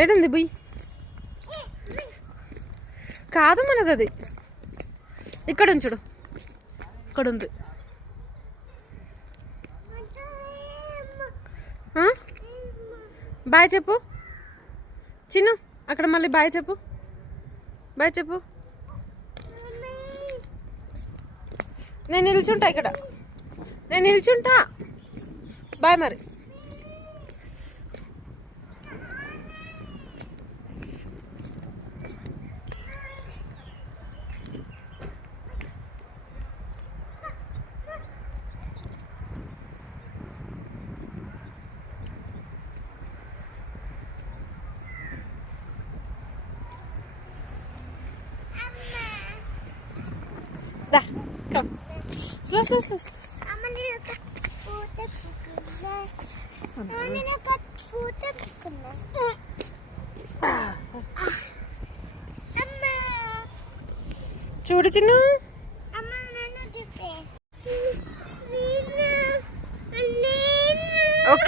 ఏడుంది బుయ్? కాదు మనది అది. ఇక్కడ ఉంచుడు, ఇక్కడ ఉంది. బాయ్ చెప్పు చిన్ను, అక్కడ మళ్ళీ బాయ్ చెప్పు. బాయ్ చెప్పు. నేను నిల్చుంటా ఇక్కడ, నేను నిల్చుంటా. బాయ్ మరి. Da, kom. Slåss. చూడు చిన్ను. ఓకే.